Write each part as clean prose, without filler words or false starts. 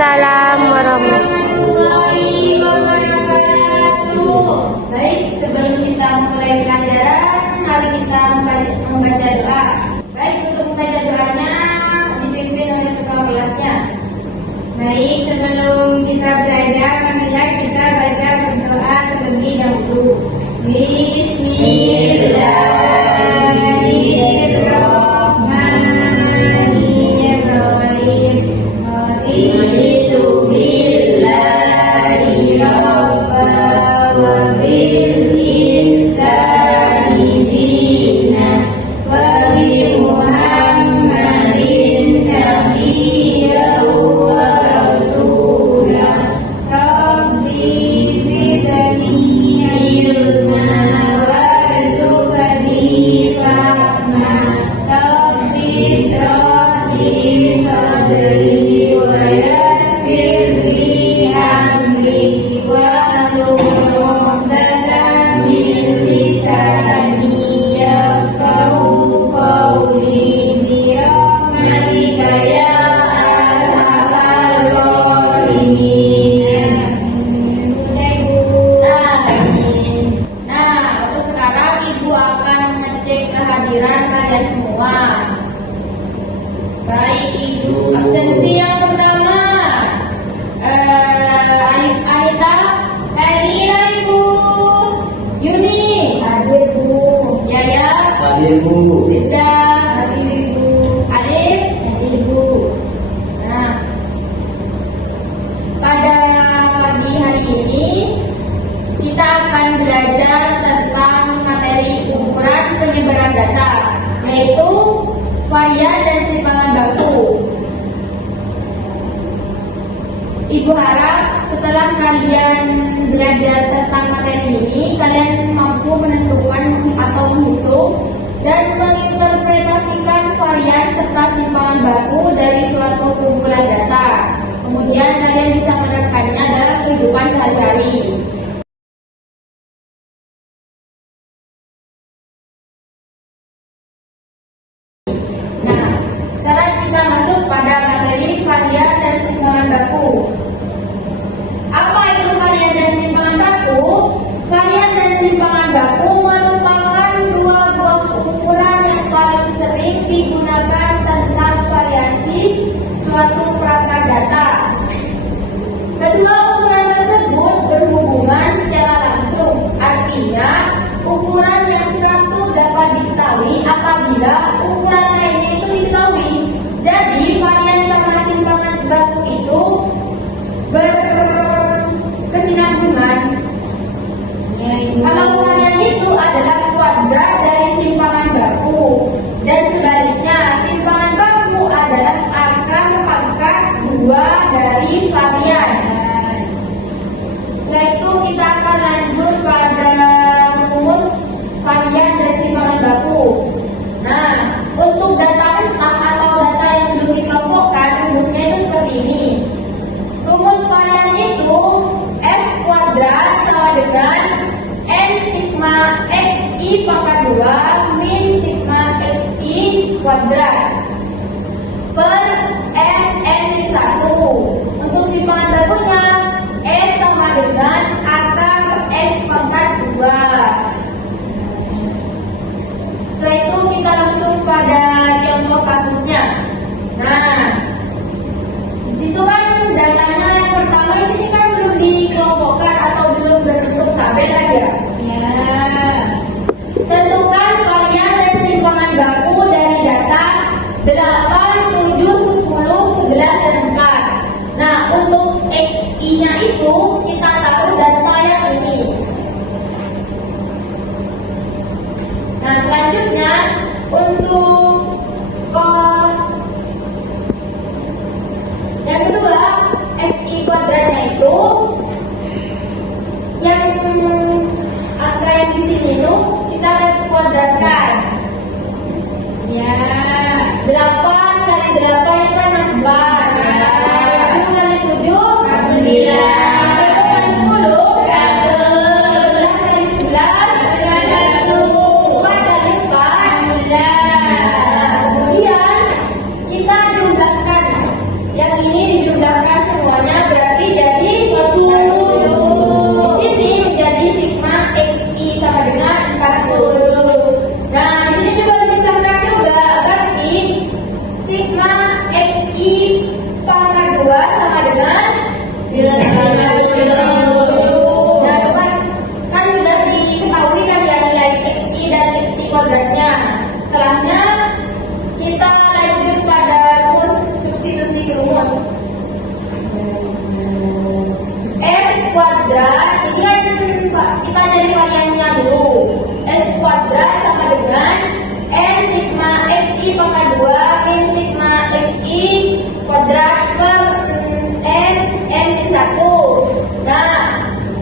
Waalaikumsalam warahmatullahi wabarakatuh. Baik, sebelum kita mulai pelajaran, mari kita membaca doa. Baik, untuk membaca doanya dipimpin oleh ketua kelasnya. Baik, sebelum kita belajar, marilah kita baca berdoa terlebih dahulu. Bismillahirrahmanirrahim. Raditu billahi rabban wa bil islami dinan wa bi Muhammadin nabiyyan wa rasulan. Rabbi zidni ilma warzuqni fahma. Rabbi shrah li sadri wa yassir li amri wahlul 'uqdatam min lisani yafqahu qawli birahmatika ya arhamar rahimin. Nah, untuk sekarang Ibu akan mengecek kehadiran kalian semua. Baik, Ibu. Absensi yang pertama, Anita, Elina, Ibu. Yuni, hadir Bu. Yaya, Hadir Bu. Linda, hadir Ibu. Alif, hadir Ibu. Nah, pada pagi hari ini kita akan belajar tentang materi ukuran penyebaran data, yaitu varian dan simpangan baku. Ibu harap setelah kalian belajar tentang materi ini, kalian mampu menentukan atau menghitung dan menginterpretasikan varian serta simpangan baku dari suatu kumpulan data. Kemudian kalian bisa menerapkannya dalam kehidupan sehari-hari. Nah, sekarang kita masuk pada materi varian dan simpangan baku. Apa itu varian dan simpangan baku? Varian dan simpangan baku merupakan dua buah ukuran yang paling sering digunakan tentang variasi suatu perangkat data. Kedua ukuran tersebut berhubungan secara langsung, artinya ukuran yang satu dapat diketahui apabila ukuran lainnya itu diketahui. Jadi varian sama simpangan baku itu berkesinambungan. Kalau varian itu adalah kuadrat dari simpangan baku, dan sebaliknya simpangan baku adalah akar pangkat 2 dari varian. Setelah itu kita akan lanjut pada rumus varian dan simpangan baku. Nah, untuk data mentah atau data yang belum dikelompokkan, rumusnya itu seperti ini. Rumus varian itu S kuadrat sama dengan N sigma XI pangkat 2 min sigma XI kuadrat per N 1. Untuk simpangan bakunya S sama dengan akar S pangkat kuadrat, ini kan kita dari variannya dulu. S kuadrat sama dengan N sigma XI pangkat 2 min sigma XI kuadrat per N min 1. Nah,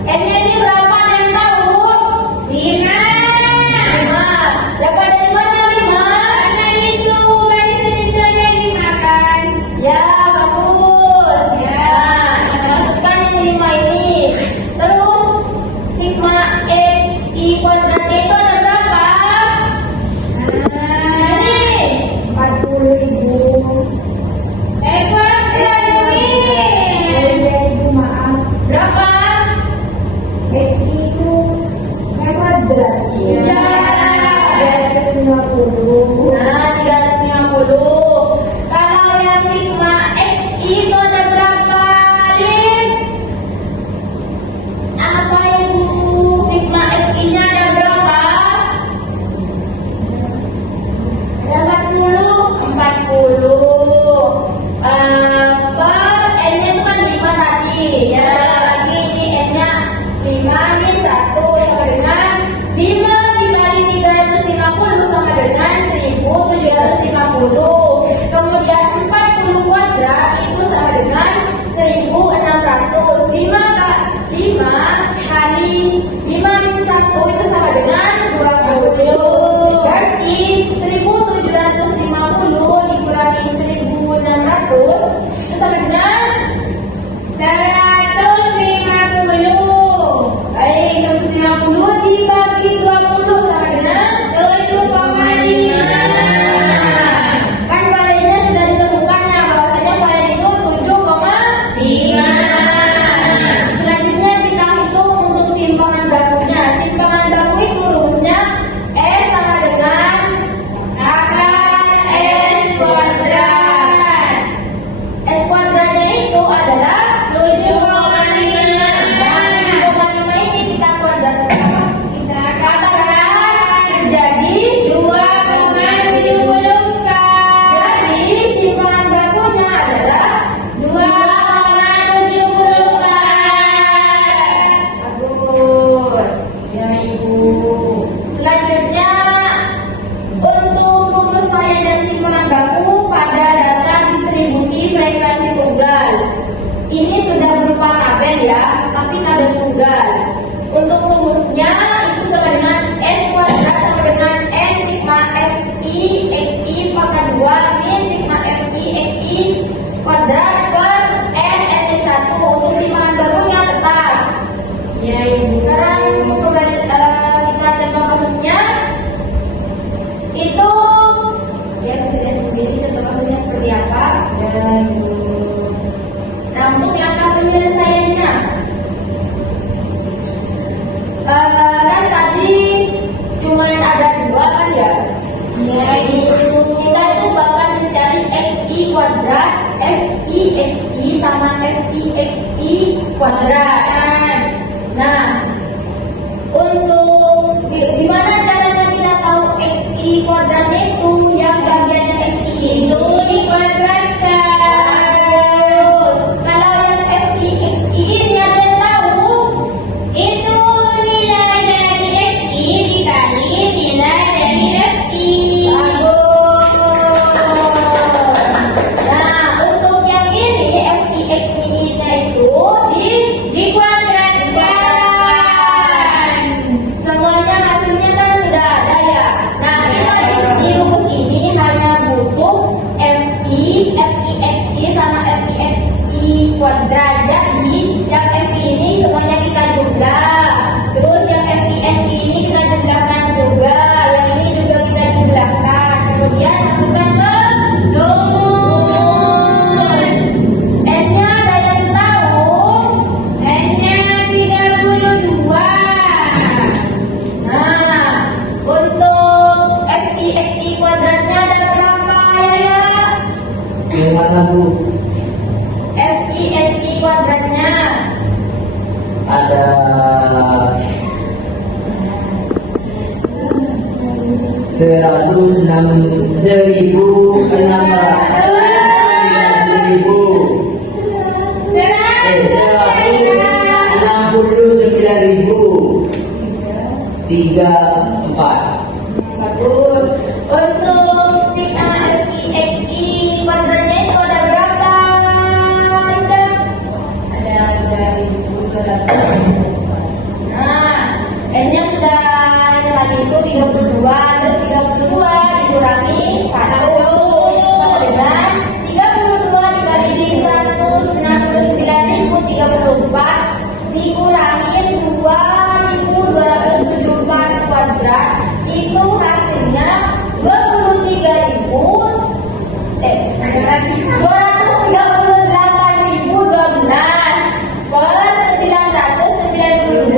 N-nya ini berapa yang tahu? 5. Dapat dari mana 5? Karena itu barisan nilainya 5 kan? Ya, bagus. Ya, masukkan yang 5 ini. Terus sigma XI kuadratnya itu ada berapa? Ini 40.000. Kuadrat ini. Maaf. Berapa? XI itu kuadrat. Iya. 350. Nah, 350. Kalau yang sigma XI itu ada berapa, Lin? Apa itu? Sigma XI-nya ada berapa? Ada 40. 40. N-nya itu kan 5 tadi. Ya, lagi ini N-nya 5 min 1 sama dengan 5 dikali 350 sama dengan 1750. Kemudian 40 kuadrat itu sama dengan 1600. 5 kali 5 min 1 itu sama dengan 20. Berarti 1750 dikurangi 1600 itu sama dengan 150. Baik, 150 dibagi 20 sama dengan 7,5. Kan valennya sudah ditemukannya, bahwasanya valen itu 7,5. Selanjutnya kita hitung untuk simpangan bakunya. Simpangan baku itu rumusnya S sama dengan akar S kuadrat. S kuadratnya itu adalah 7,5. Ini kita kuadratkan, kita katakan menjadi 2,74. Jadi simpangan bakunya adalah 2,74. Bagus ya Ibu. Selanjutnya untuk rumus varian dan simpangan baku pada data distribusi frekuensi tunggal. Ini sudah berupa tabel ya, tapi tabel tunggal. Untuk rumusnya itu sama dengan S kuadrat sama dengan N sigma FI XI pangkat 2 min sigma FI XI kuadrat per N min 1. Untuk simpangan bakunya tetap. Ya Ibu. Sekarang kembali kita contoh kasusnya. Itu ya bisa lihat sendiri contoh kasusnya seperti apa. Dan nah, untuk langkah penyelesaiannya, kan tadi cuma ada 2 kan ya? Yaitu kita itu bakal mencari XI kuadrat, FI XI sama FI XI kuadrat. Nah, untuk gimana caranya kita tahu XI kuadratnya itu? Yang bagiannya XI itu dikuadratkan. Kalau yang FI XI ini ada yang tahu? Itu nilai dari XI dikali nilai dari FI. Bagus. Nah, untuk yang ini FI XI-nya itu dikuadratkan. Semuanya hasilnya kan sudah ada ya. Nah, kita di rumus ini hanya butuh FI XI sama FI kuadrat. Jadi yang FI ini semuanya kita jumlah. Terus yang FI XI ini kita jumlahkan juga. Yang ini juga kita jumlahkan. Kemudian masukkan ke rumus. N-nya ada yang tahu? N-nya 32. Nah, untuk FI XI kuadratnya ada berapa ya? Gimana Bu? FI XI kuadratnya Ada 1.690.000. 34. Bagus. Untuk SIXI kuadratnya itu ada berapa? Ada 3.200. Nah, N-nya sudah tadi itu 32, terus 32 dikurangi 1 sama dengan 32 dikali 199.034 dikurangi 2.274 kuadrat, itu hasilnya 238.992 per 992.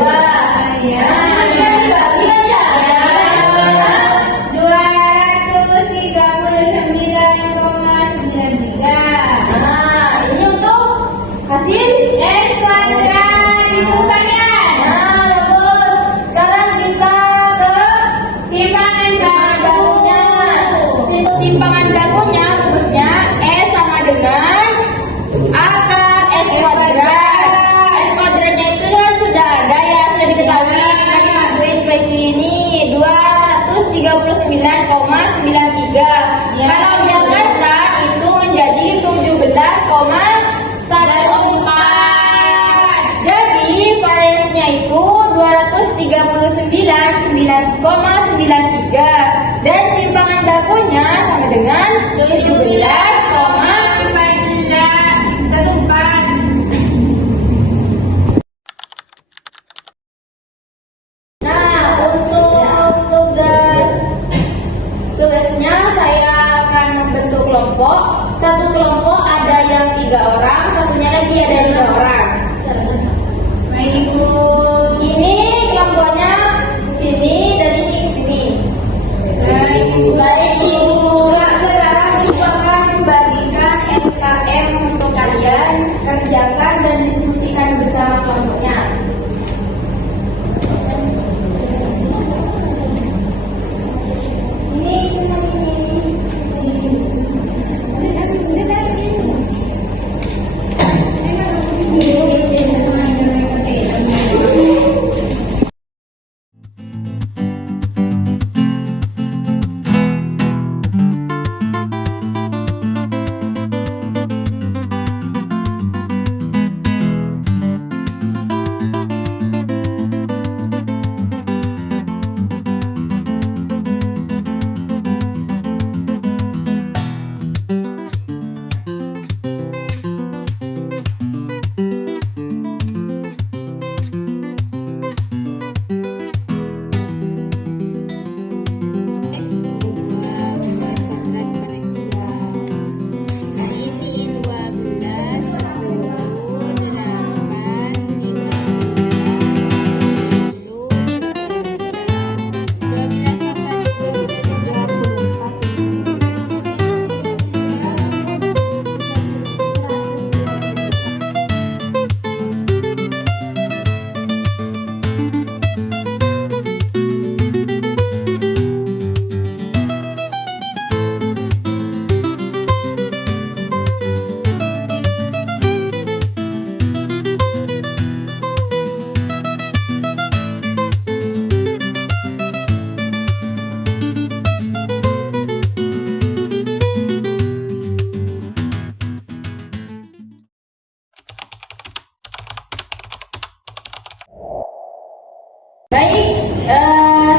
Ya, ini dibagi aja ya. 239,93. Nah, ini untuk hasil S kuadrat itu kalian. Nah, bagus. Sekarang kita ke simpangan dagunya. Simpangan dagunya rumusnya S sama dengan akar S kuadrat. S kuadratnya itu kan sudah ada ya, sudah diketahui. Kita dimasukin ke sini 239,93. Kalau Jakarta itu menjadi 17,14. Jadi variasinya itu 239,93 dan simpangan dagunya sama dengan 17,14. Nah, untuk tugasnya saya akan membentuk kelompok. Satu kelompok ada yang 3 orang, satunya lagi ada 5 orang. Baik Ibu, ini kelompoknya ke sini dan ini ke sini. Baik Ibu, sekarang Ibu akan membagikan LKM untuk kalian kerjakan dan diskusikan bersama kelompoknya.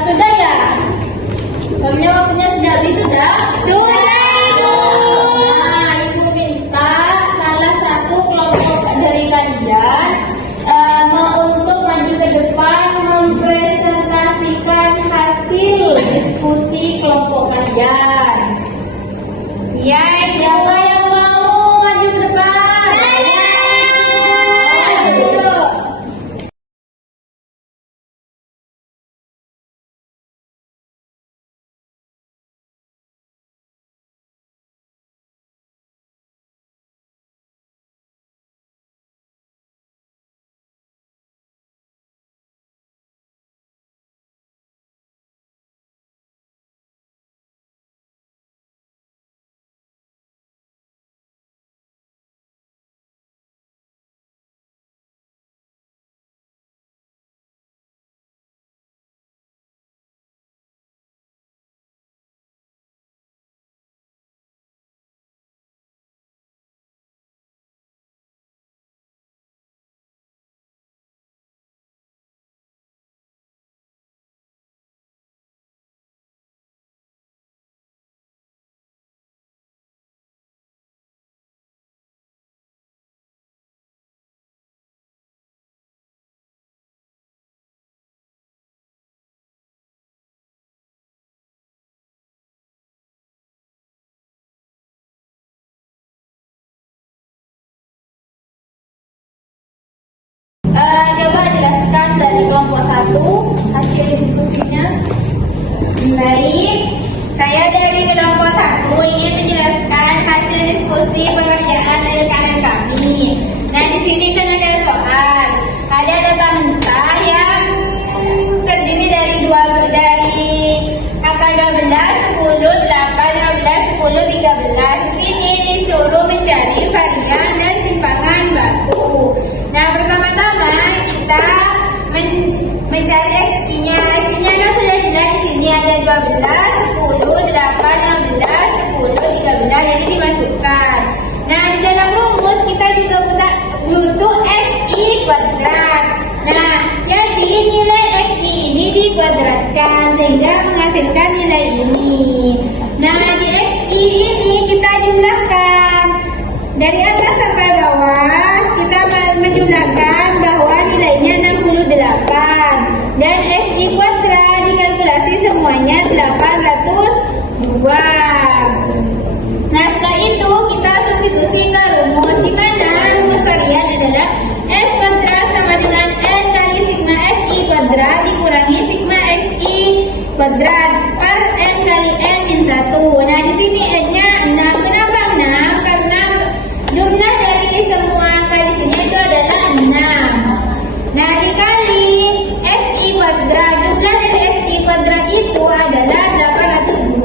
Sudah ya? Soalnya waktunya sudah habis sudah? Sudah Ibu. Nah, Ibu minta salah satu kelompok dari kalian untuk maju ke depan mempresentasikan hasil diskusi kelompok kalian. Ya, siapa yang mau maju ke depan? Saya. Maju dulu. dulu mencari varian dan simpangan baku. Nah, pertama-tama kita mencari XI-nya. XI-nya kan sudah jelas di sini ada 12, 10, 8, 16, 10, 13 yang dimasukkan. Nah, di dalam rumus kita juga butuh XI kuadrat. Nah, jadi nilai XI ini dikuadratkan sehingga menghasilkan nilai ini. Nah, di XI ini kita jumlahkan dari atas sampai bawah. Kita menjumlahkan bahwa nilainya 68 dan XI kuadrat dikalkulasi semuanya 802. Nah, setelah itu kita substitusi ke rumus, di mana rumus varian adalah S kuadrat sama dengan N kali sigma XI kuadrat dikurangi sigma XI kuadrat per N kali N min 1. Nah, di sini N-nya 6. Kenapa 6? Karena jumlah dari semua kali sini itu adalah 6. Nah, dikali XI kuadrat, jumlah dari XI kuadrat itu adalah 802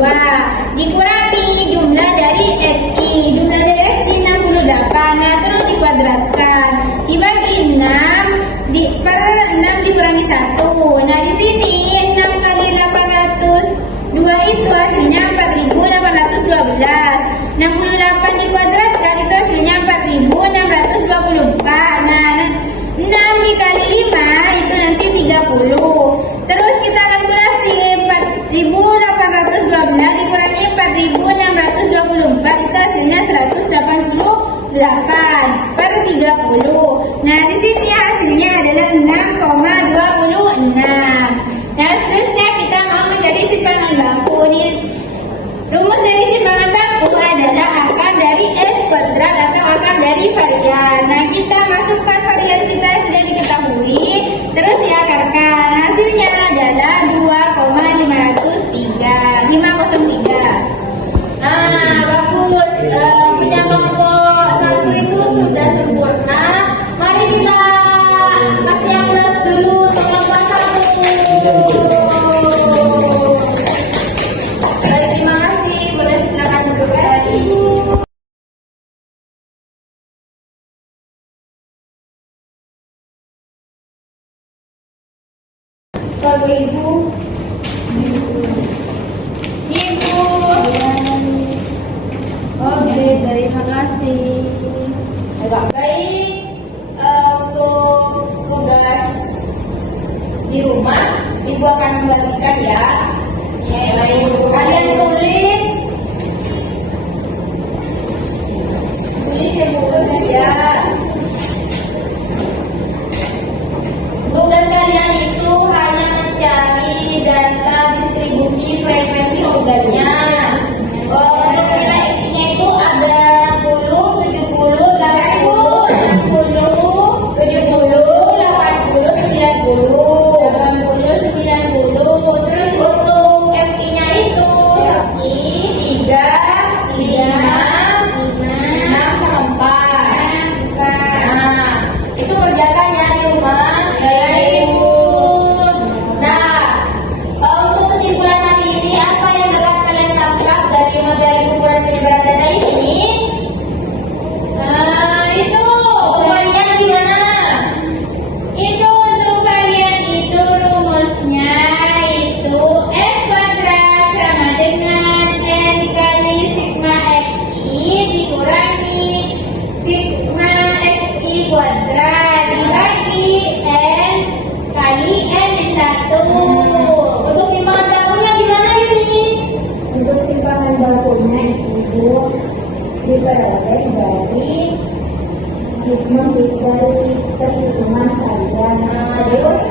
dikurangi jumlah dari XI. Jumlah dari XI 68. Nah, terus dikuadratkan dibagi 6 per 6 dikurangi 1. Nah, di sini 6 kali 802 itu hasilnya 4812. 68 dikuadratkan itu hasilnya 4624. Nah, 6 dikali 5 itu nanti 30. Terus kita kalkulasi 4812 dikurangi 4624 itu hasilnya 188 per 30. Nah, di sini hasilnya adalah 6,26. Nah, seterusnya kita mau mencari simpangan baku nih. Rumus dari simpangan baku adalah akar dari S kuadrat atau akar dari varian. Nah, kita masukkan varian kita yang sudah diketahui, terus diakarkan. Hasilnya adalah 2,503. Nah, bagus. Punya kelompok 1 itu sudah sempurna. Mari kita kasih aplaus dulu untuk kelompok 1. Baik, terima kasih. Boleh silakan duduk kembali. Bapak Ibu. Ibu. Oke, terima kasih. Baik, untuk tugas di rumah Ibu akan membagikan ya. Kalian tulis ya Bu ya. Tugas kalian itu hanya mencari data distribusi frekuensi organnya. Untuk nilai X-nya itu ada 60, 70, 80, 60, 70, 80, 90. Terus untuk FI-nya itu 3, 5, 6 sama 4. Nah, itu kerjakan ya di rumah. Untuk kesimpulan hari ini, apa yang dapat kalian tangkap dari materi ukuran penyebaran data ini? Itu varian gimana? Itu untuk varian itu rumusnya itu S kuadrat sama dengan N kali sigma XI dikurangi sigma XI kuadrat dibagi N kali N min 1. Untuk simpangan bakunya gimana ini? Untuk simpangan bakunya itu diperoleh dari perhitungan varian. Terus